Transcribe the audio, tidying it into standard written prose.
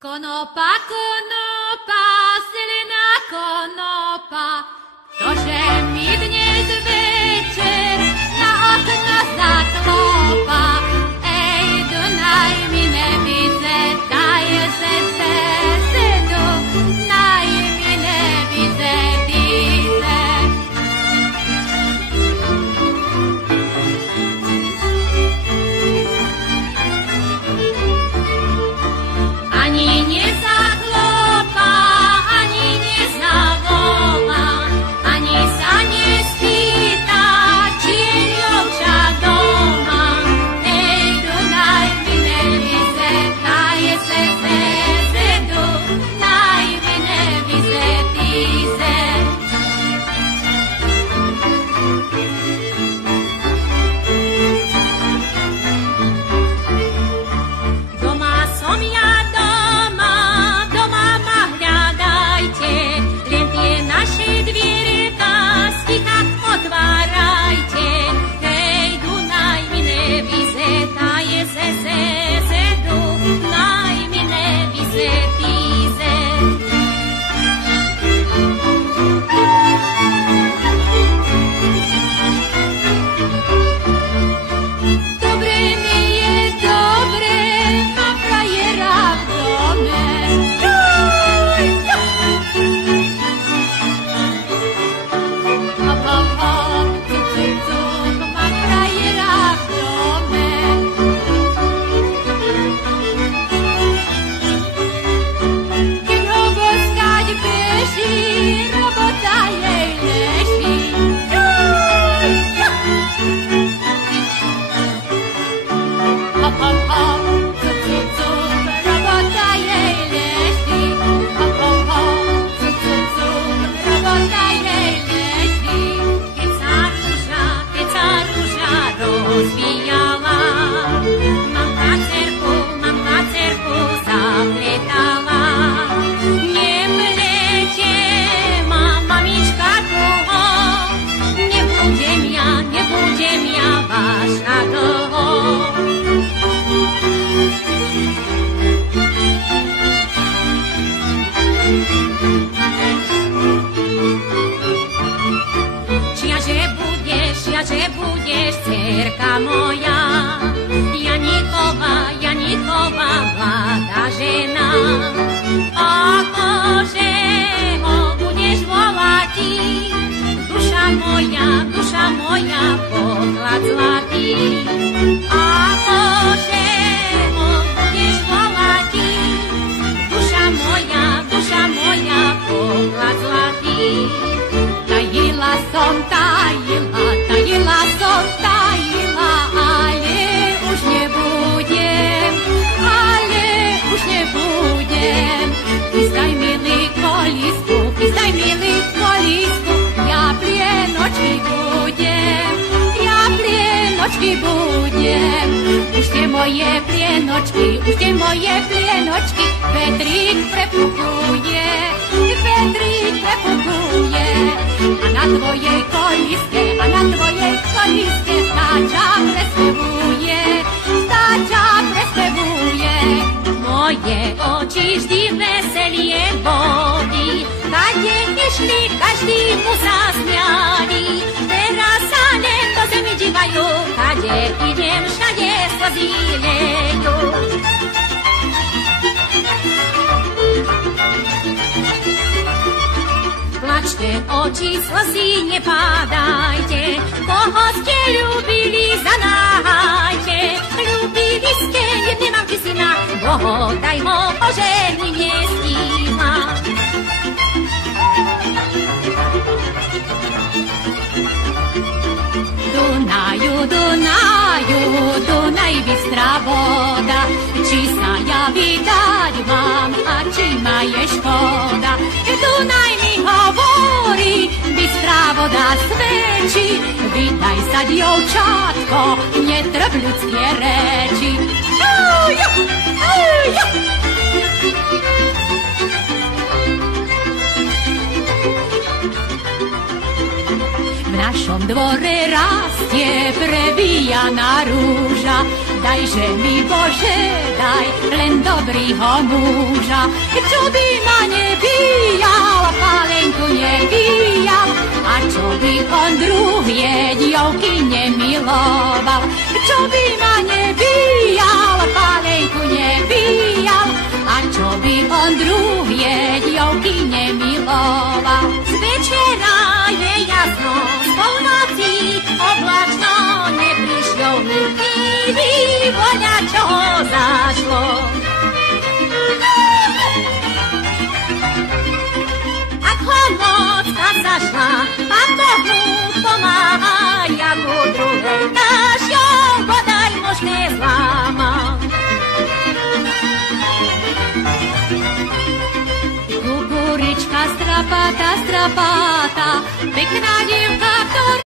Konopa, konopa, zelená konopa, ktože mi dnes večer na okno zaklopa. Ej, Dunaj mi nevidze, daj se sedu, naj mi nevidze, dize. Ani nie zaklopa, ani nie zavolá, ani sa nespýta, či je Jovča doma. Ej, Dunaj mi nevidze, daj se sedu, naj mi nevidze, dize. Doma som ja, doma ma hľadajte, len tie naše dvierka sticha otvárajte. Hej, Dunaj mi nevidze, daj se sedu, naj mi nevidze, dize. Dobre mi je, dobre, mám frajera v dome. Hop, hop, hop, cup, cup, cup, mám frajera v dome. Keď ho boskať beží, robota jej leží. Hop, hop, hop, cup, cup, cup, robota jej leží. Hop, hop, hop, cup, cup, cup, robota jej leží. Keď sa rúža rozvíjala, mamka cerku zapletala. Neplete ma, mamička, dlho, nebudem ja vaša dlho. Čiaže budeš, dcerka moja, Janíkova mladá žena. Akože ho budeš volať, duša moja, poklad zlatý. Akože ho budeš volať, duša moja, poklad zlatý. Tajila som, ale už nebudem. Pýstaj, milý kolísku, ja plienočky budem. Už tie moje plienočky, Petrík prepukuje. A na tvojej kolíske, vtáča prespevuje. Moje oči vždy veselie boli, kade išli, každý mu zasmiali. Teraz sa len do zemi dívajú, kade idem, všade slzy lejú. Plačte, oči, slzy nepádajte, koho ste ľúbili, zanáhajte. Ľúbili ste jedného syna, Boho daj ho oženiť nestíma. Dunaj, bystrá voda, či sa ja vydať mám, a či ma je škoda. Dunaj mi hovorí, bystrá voda svedčí, vydaj sa, dievčatko, netrp ľudské reči. V našom dvore rastie prevíjaná rúža, Dajže mi Bože, daj len dobrýho muža. Čo by ma nebíjal, Pálenku nebíjal, a čo by on druhé dievky nemiloval. Čo by ma nebíjal, Pálenku nebíjal, a čo by on druhé dievky nemiloval. Z večera je jasno, z polnoci oblačno, neprišiel mi chvíli, voľa čo zašlo. Ako nocka zašla, Pán Bohu pomáha, ako druhej našou bodaj možné zláma. Kukurička strapata, strapata, pekná dievka, ktorá